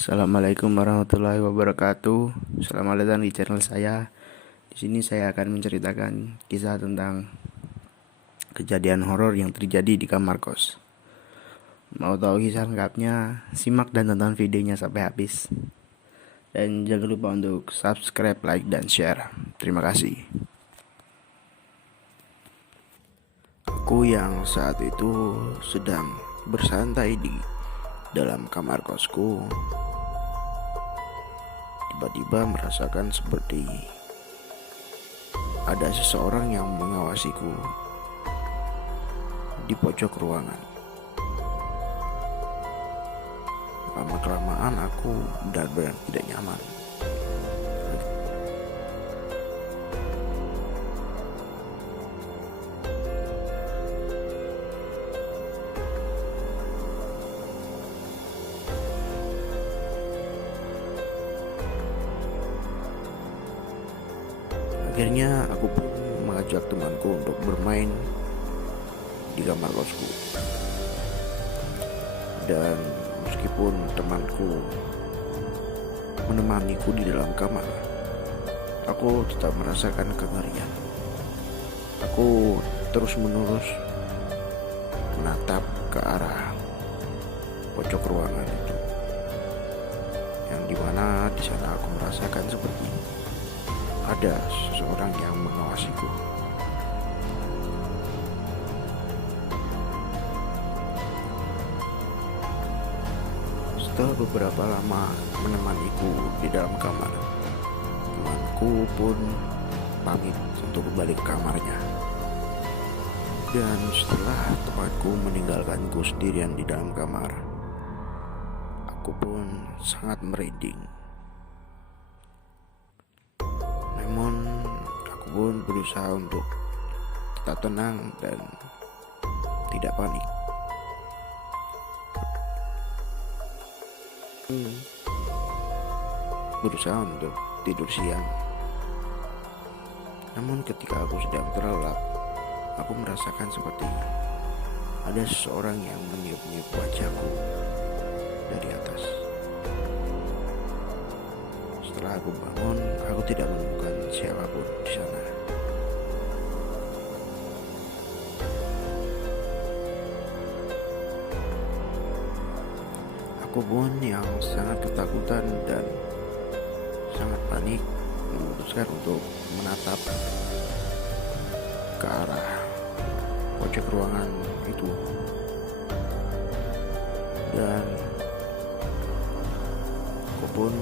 Assalamualaikum warahmatullahi wabarakatuh. Selamat datang di channel saya. Di sini saya akan menceritakan kisah tentang kejadian horor yang terjadi di kamar kos. Mau tahu kisah lengkapnya? Simak dan tonton videonya sampai habis. Dan jangan lupa untuk subscribe, like, dan share. Terima kasih. Aku yang saat itu sedang bersantai di dalam kamar kosku, tiba-tiba merasakan seperti ada seseorang yang mengawasiku di pojok ruangan. Lama-kelamaan aku benar-benar tidak nyaman. Akhirnya aku pun mengajak temanku untuk bermain di kamar kosku. Dan meskipun temanku menemaniku di dalam kamar, aku tetap merasakan kengerian. Aku terus-menerus menatap ke arah pojok ruangan itu, yang dimana di sana aku merasakan seperti ada seseorang yang mengawasiku. Setelah beberapa lama menemaniku di dalam kamar, temanku pun pamit untuk kembali ke kamarnya. Dan setelah temanku meninggalkanku sendirian di dalam kamar, aku pun sangat merinding. Namun aku pun berusaha untuk tetap tenang dan tidak panik. Berusaha untuk tidur siang. Namun ketika aku sedang terlelap, aku merasakan seperti ada seseorang yang meniup-niup wajahku dari atas. Setelah aku bangun, aku tidak menemukan siapapun di sana. Aku pun yang sangat ketakutan dan sangat panik memutuskan untuk menatap ke arah pojok ruangan itu. Dan aku pun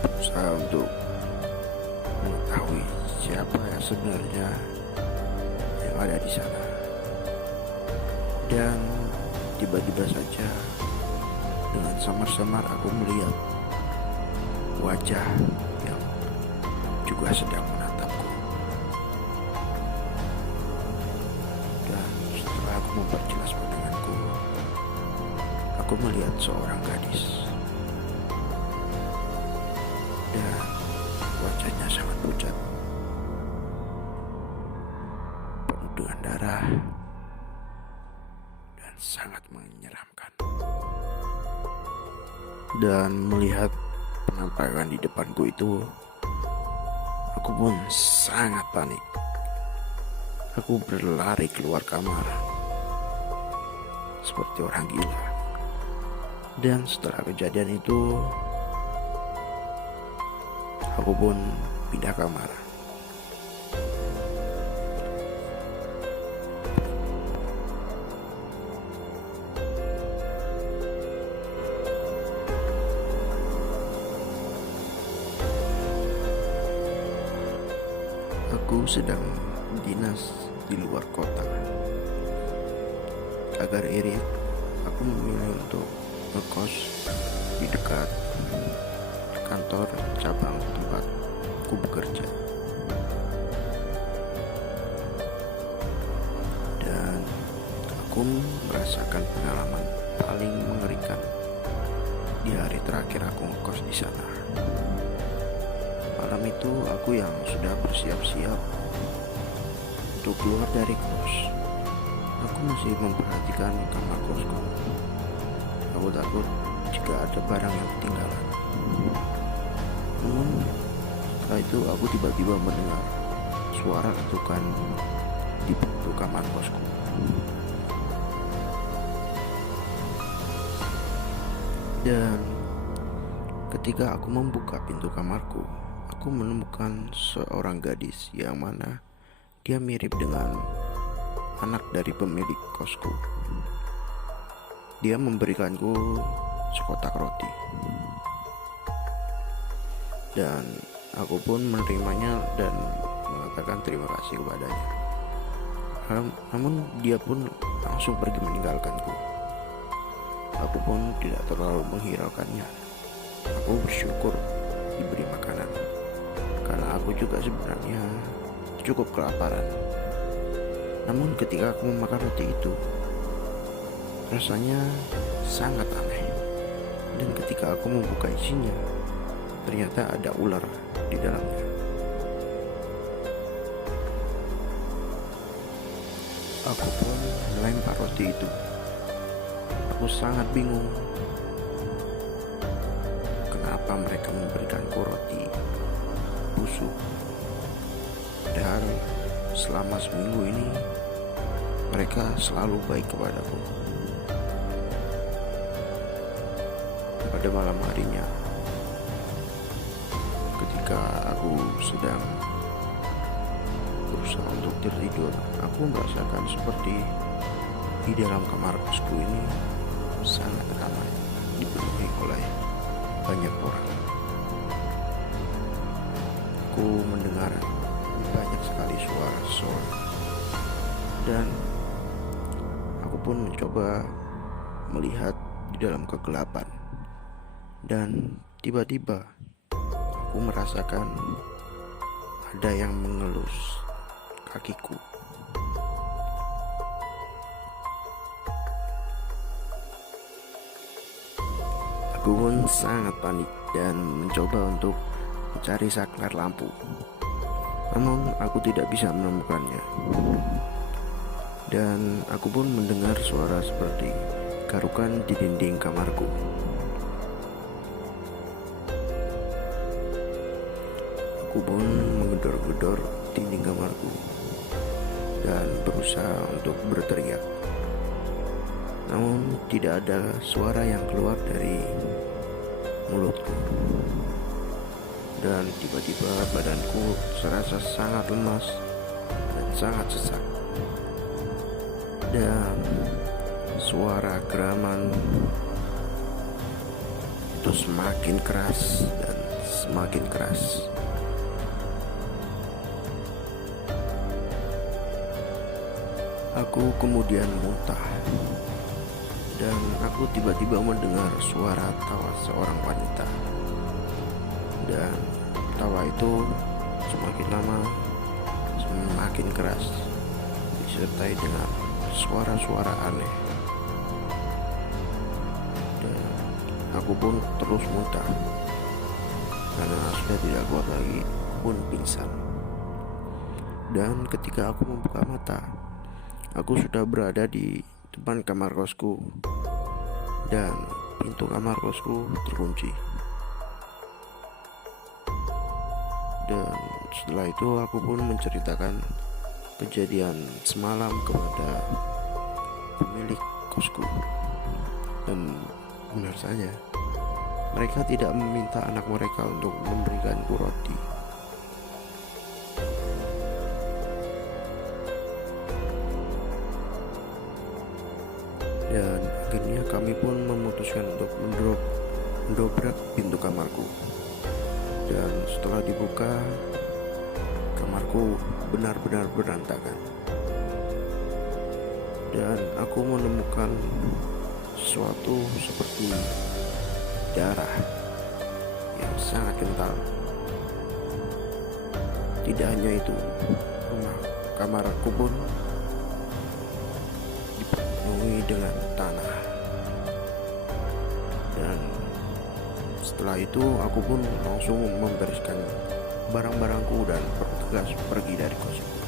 berusaha untuk mengetahui siapa yang sebenarnya yang ada di sana. Dan tiba-tiba saja dengan samar-samar aku melihat wajah yang juga sedang menatapku. Dan setelah aku memperjelas pandanganku, aku melihat seorang gadis. Dan wajahnya sangat pucat, penuh dengan darah, dan sangat menyeramkan. Dan melihat penampakan di depanku itu, aku pun sangat panik. Aku berlari keluar kamar seperti orang gila. Dan setelah kejadian itu, aku pun pindah kamar. Aku sedang dinas di luar kota. Agar irit, aku memilih untuk ngekos di dekat kantor cabang tempat aku bekerja. Dan aku merasakan pengalaman paling mengerikan di hari terakhir aku ngekos di sana. Malam itu aku yang sudah bersiap-siap untuk keluar dari kos. Aku masih memperhatikan kamar kosku. Aku takut jika tidak ada barang yang ketinggalan. Namun setelah itu aku tiba-tiba mendengar suara ketukan di pintu kamar kosku. Dan ketika aku membuka pintu kamarku, aku menemukan seorang gadis yang mana dia mirip dengan anak dari pemilik kosku. Dia memberikanku sekotak roti, dan aku pun menerimanya dan mengatakan terima kasih kepadanya. Namun dia pun langsung pergi meninggalkanku. Aku pun tidak terlalu menghiraukannya. Aku bersyukur diberi makanan, karena aku juga sebenarnya cukup kelaparan. Namun ketika aku memakan roti itu, rasanya sangat aneh. Dan ketika aku membuka isinya, ternyata ada ular di dalamnya. Aku pun melempar roti itu. Aku sangat bingung. Kenapa mereka memberikanku roti busuk? Padahal selama seminggu ini mereka selalu baik kepadaku. Pada malam harinya, ketika aku sedang berusaha untuk tertidur, aku merasakan seperti di dalam kamar kosku ini sangat ramai, dipenuhi oleh banyak orang. Aku mendengar banyak sekali suara-suara, dan aku pun mencoba melihat di dalam kegelapan. Dan tiba-tiba aku merasakan ada yang mengelus kakiku. Aku pun sangat panik dan mencoba untuk mencari saklar lampu. Namun aku tidak bisa menemukannya. Dan aku pun mendengar suara seperti garukan di dinding kamarku. Aku pun menggedor-gedor dinding kamarku dan berusaha untuk berteriak. Namun tidak ada suara yang keluar dari mulutku. Dan tiba-tiba badanku serasa sangat lemas dan sangat sesak. Dan suara geraman itu semakin keras dan semakin keras. Aku kemudian muntah, dan aku tiba-tiba mendengar suara tawa seorang wanita. Dan tawa itu semakin lama semakin keras, disertai dengan suara-suara aneh. Dan aku pun terus muntah, karena sudah tidak kuat lagi, aku pun pingsan. Dan ketika aku membuka mata, aku sudah berada di depan kamar kosku, dan pintu kamar kosku terkunci. Dan setelah itu aku pun menceritakan kejadian semalam kepada pemilik kosku. Dan benar saja, mereka tidak meminta anak mereka untuk memberikanku roti. Dan akhirnya kami pun memutuskan untuk mendobrak pintu kamarku. Dan setelah dibuka, kamarku benar-benar berantakan. Dan aku menemukan sesuatu seperti darah yang sangat kental. Tidak hanya itu, kamarku pun dipenuhi dengan tanah. Dan setelah itu aku pun langsung membereskan barang-barangku dan bergegas pergi dari kos itu.